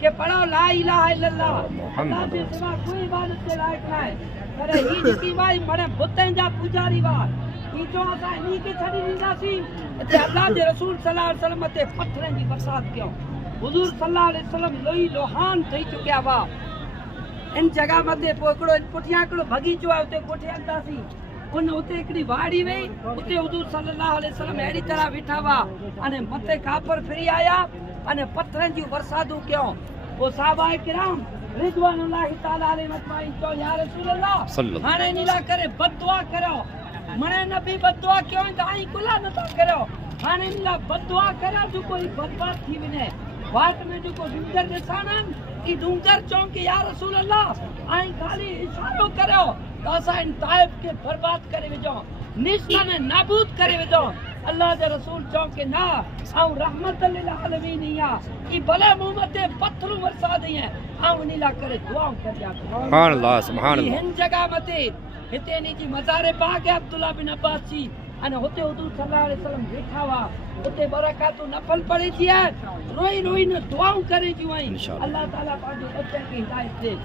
के पढ़ो ला इलाहा इल्लल्लाह, अल्लाह जे सिवा कोई इबादत के लायक ना है। पर ही जेकी भाई मने बुतन जा पुजारी वा ई जो असा नी के छडी दींदासी ते अल्लाह जे रसूल सल्लल्लाहु अलैहि वसल्लम ते पत्थरन जी बरसात क्यों। हुजूर सल्लल्लाहु अलैहि वसल्लम लोई लोहान थई चुकिया वा। इन जगह मते पोकड़ो इन पुठिया कड़ो बगीचो आहे उते कोठे अंदासी उन उते एकड़ी वाड़ी वे उते हुजूर सल्लल्लाहु अलैहि वसल्लम एड़ी तरह बैठा वा अने मथे कापर फिरी आया अने पत्थरन जी बरसातू क्यों। ओ साहबाए किराम रिजवानुल्लाहि ताला अलैहि अजमाइन तो या रसूल अल्लाह हाने नीला करे बददुआ करो मने नबी बददुआ क्यों दाई कुला न तो करो हाने नीला बददुआ करो जो कोई बर्बाद थी वने वाट में जो को डूंगर निशानन की डूंगर चौंके या रसूल अल्लाह आई खाली इशारो करो तो असा इन ताइफ के बर्बाद करे विजो निस्ता में नाबूद करे विजो। अल्लाह दे रसूल चौंके ना आउ रहमत लिल आलमीन या की भले मोहम्मद पत्थरू वरसा दी है आउ नीला करे दुआओं कर दिया सुभान अल्लाह सुभान अल्लाह। इन जगह मते हिते नी जी मज़ारे पाक है अब्दुल्ला बिन अब्बास जी अने होते हुजूर सल्लल्लाहु अलैहि वसल्लम बैठा हुआ उते बरकातू नफल पढ़ी थी रोई रोई न दुआऊं करे जी अल्लाह ताला पांजो बच्चे की हिदायत दे।